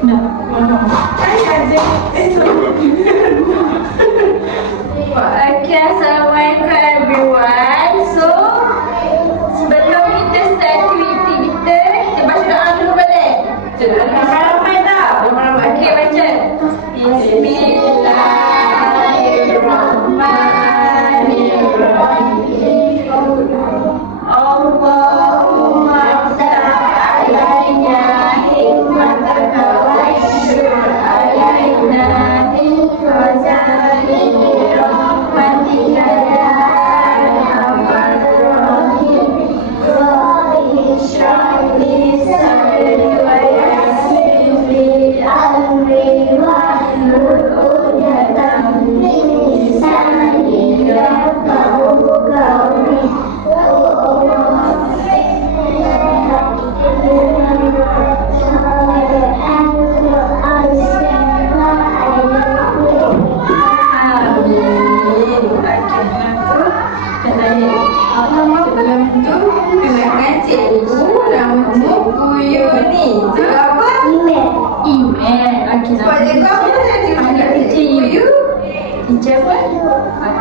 Okay, Assalamualaikum everyone. So, sebelum kita start aktiviti kita baca doa dulu boleh? Ramai-ramai tak? Okey, baca. Bismillahirrahmanirrahim. Allahumma aftah alaina hikmataka wa anshur alaina khaza'ini rahmatika ya arhamar rahimin. Rabbi shrah li sadri wa yassir li amri wahlul 'uqdatam min lisani yafqahu qawli. Sebelum tu, kenalkan cikgu. Nama cikgu Yuni. Cikgu apa? Email. Okey, nama cikgu apa? Cikgu Yu. Teacher apa?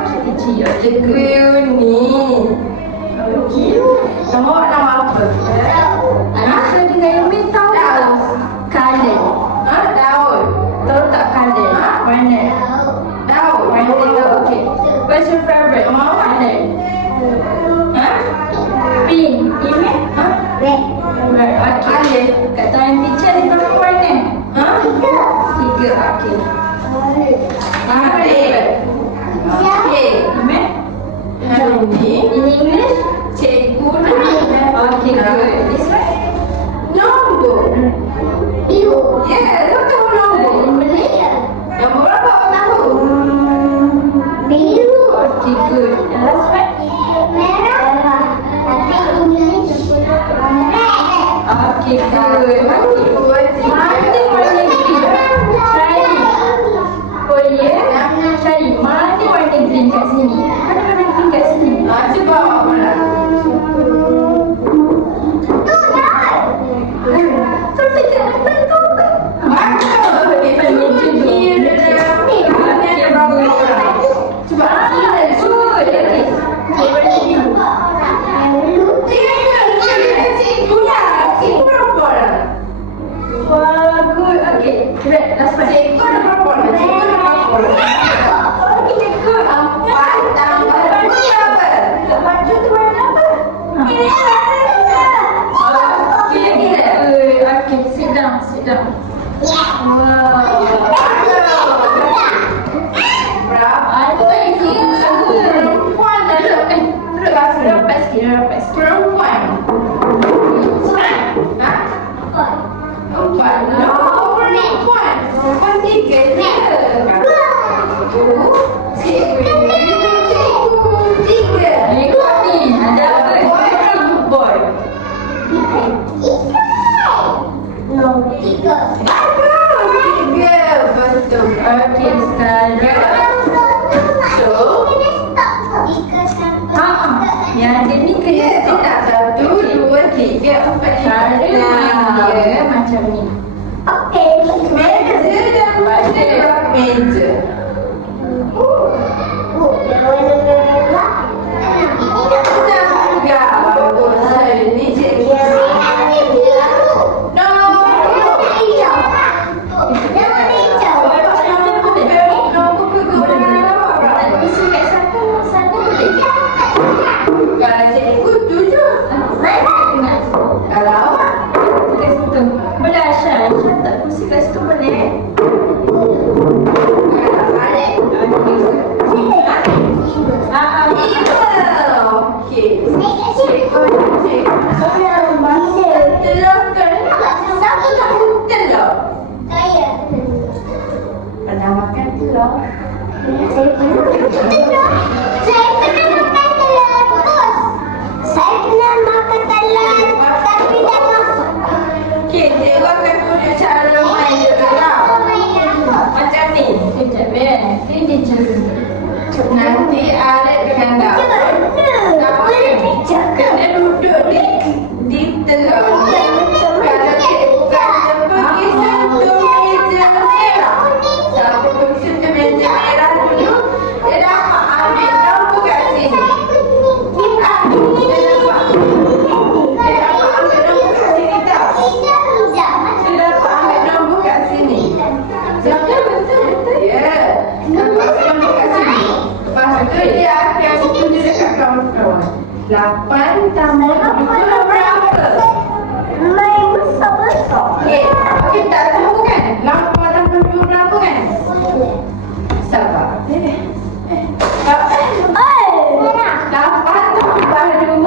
Okey, cikgu Yuni. Okey. Nama apa? Anak dengan Email tahu tak? Color. Daun. Tahu tak color? Warna. Daun. Warna. Okey. What's your favorite? Color. Pink. Email? Red. Okey. Kat tangan teacher ni berapa warna? Tiga. Okey. Okey. Email? In English? Cikgu. Okey, good. This one? Nombor. Yeah, tahu nombor. In Malay? Nombor berapa awak tahu? Biru. Okey, good. And last one? Merah. Okey, good. Mana warna green? Cari. Oh yeah? Cari. Mana warna green kat sini? Mana warna green kat sini? Cuba awak mana? Terus saya nampak tu. Cuba. Sit down. Wow. Perempuan. Perempuan. No, perempuan. Perempuan tiga je. Tiga. Ikut ni. Ada apa? Boy. No, tiga. Tiga. Betul. Okey, sekarang. Yang ada ni kena tak? 1, 2, 3, 4, 5. Dia macam ni. Okey. Meja dan meja. Yang warna merah. Ini dah bagus. Ini cikgu. No. Hijau. Yang warna hijau. Kalau cikgu tujuh. Kalau awak kat situ. Boleh Aisyah tak kursi kat situ boleh? Balik. Okey. Cikgu. Telur kan? Siapa makan telur? Saya. Pernah makan telur? Saya pernah makan telur. Saya pernah makan telur. Saya pernah makan telur tapi dah masak. Okey, cikgu akan tunjuk cara main telur lah. Macam ni. Sekejap ya. Ini dia cara. Nanti alat dengan dah. Kena duduk di telur. Kalau cikgu kata pergi satu 8 tambah 2 berapa? Main besar-besar. Okey, tak tahu kan? 8 tambah 2 berapa kan? Sabar. 8 tambah 2.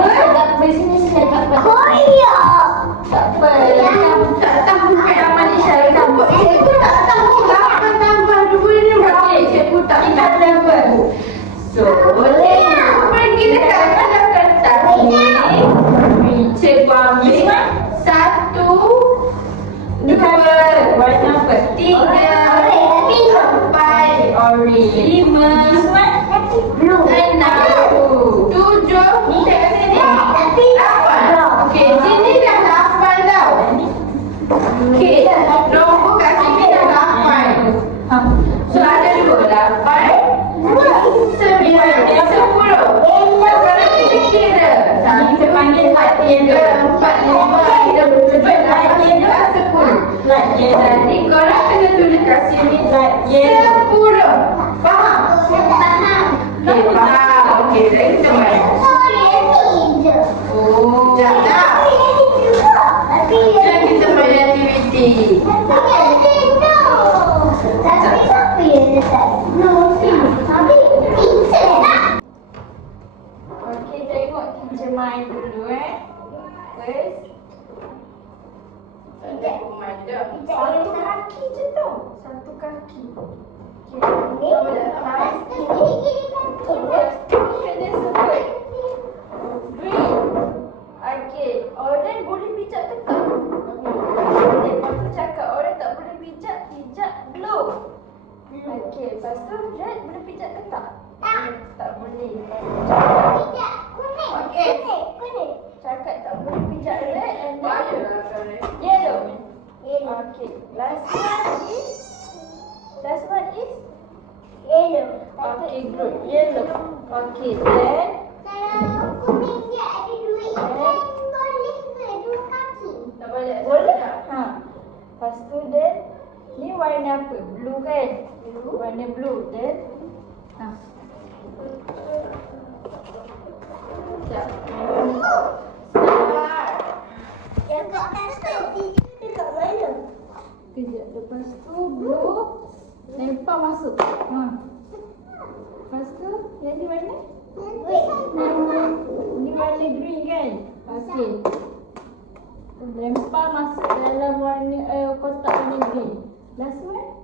Dari sini saya tak apa. Koyak. Tak apa. Tak tahu kan amal Isya? Cikgu tak tahu 8 tambah 2 ni berapa? Cikgu tak tahu. So, pergi dekat mana kertas ni? Cikgu ambil 1, 2, warna apa? 3, 4, orange, 5, 6, 7, ni kat sini 8. Okey, sini dah 8 tau. Okey, nombor kat sini dah 8. So ada 2, 8, 9, 10. Sekarang kita kira. Kita panggil latihan ke 4, 5, 6, 7, 8, 9, 10. Jadi korang kena tulis kat sini 10. Faham? Okey, faham. Okey, jadi kita main. Oh, tak. Jadi kita main aktiviti. Okey, tengok teacher main dulu First. Satu kaki je tau. Satu kaki. Kena sebut. Green. Okey, orang boleh pijak tekak. Boleh. Lepas tu cakap orang tak boleh pijak blue. Okey, lepas tu red boleh pijak tekak. Tak boleh. Okey. Cakap tak boleh pijak red and yellow. Okay. Last one is Yellow. okay, good. Yellow. Okay, then tak boleh. Boleh? Ha. Lepas tu then ni warna apa? Blue kan? Warna blue. Then ha. Sekejap. Yang kat atas tu dekat mana? Kejap. Lepas tu blue lempar masuk. Ha. Lepas tu yang ni mana? Ni warna green kan? Okey. Lempar masuk dalam warna kotak warna green. Last one?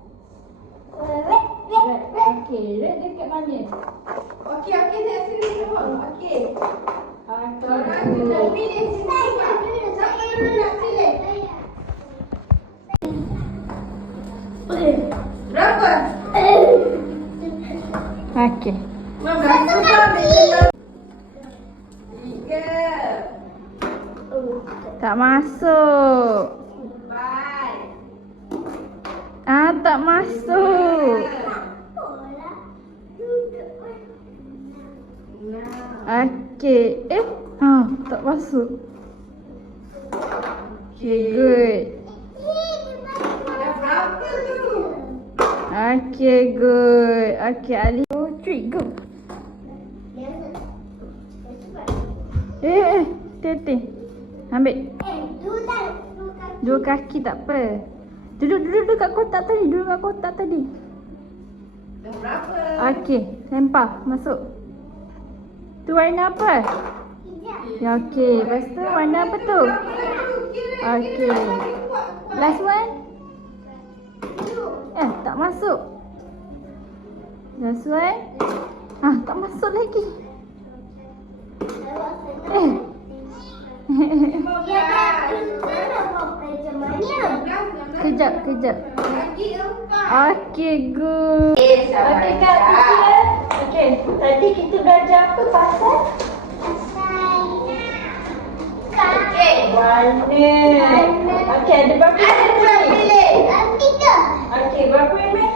Red. Okey, red dekat mana? Okey, saya sini semua. Okey. Korang kena pilih sini. Siapa dulu nak pilih? Berapa? Okey. Berapa kali? 3. Tak masuk. 5. Tak masuk. Okey. Tak masuk. Okey, good. Okay, good. Okay, Ali. 2, 3, go. Hati-hati. Ambil. Dua kaki tak apa. Duduk kat kotak tadi. Okey, lempar. Masuk. Tu warna apa? Ya, okey. Lepas tu warna apa tu? Okey. Last one. Tak masuk. Last one. Tak masuk lagi. Kejap. Okey, good. Okey, Kak Tia. Okey, tadi kita belajar apa pasal? Warna. Okey, ada berapa pilih? 3. Okey, berapa pilih?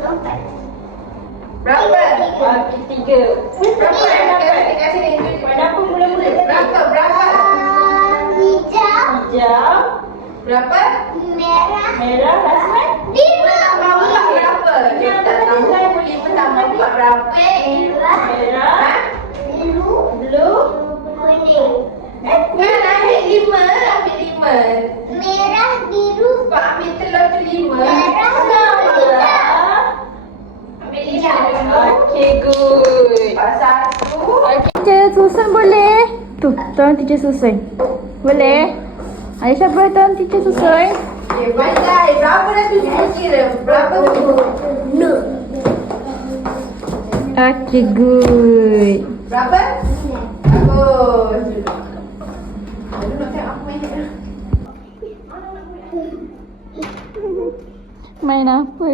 4. Berapa? Okey, 3. Berapa? Kat sini. Warna apa mula-mula tadi? Berapa? Hijau. Berapa? Merah. Last one? Biru. Nampak berapa? Kita tak tahu. Kita nak nampak berapa? Merah. Biru. Okay, good. Okay. Teacher susun boleh? Tu, tolong teacher susun. Boleh? Aisyah boleh tolong teacher susun? Okay, pandai. Berapa dah tu kira? Berapa tu? No. Okay, good. Berapa? Bagus. Lalu nak tengok aku main dah. Main apa?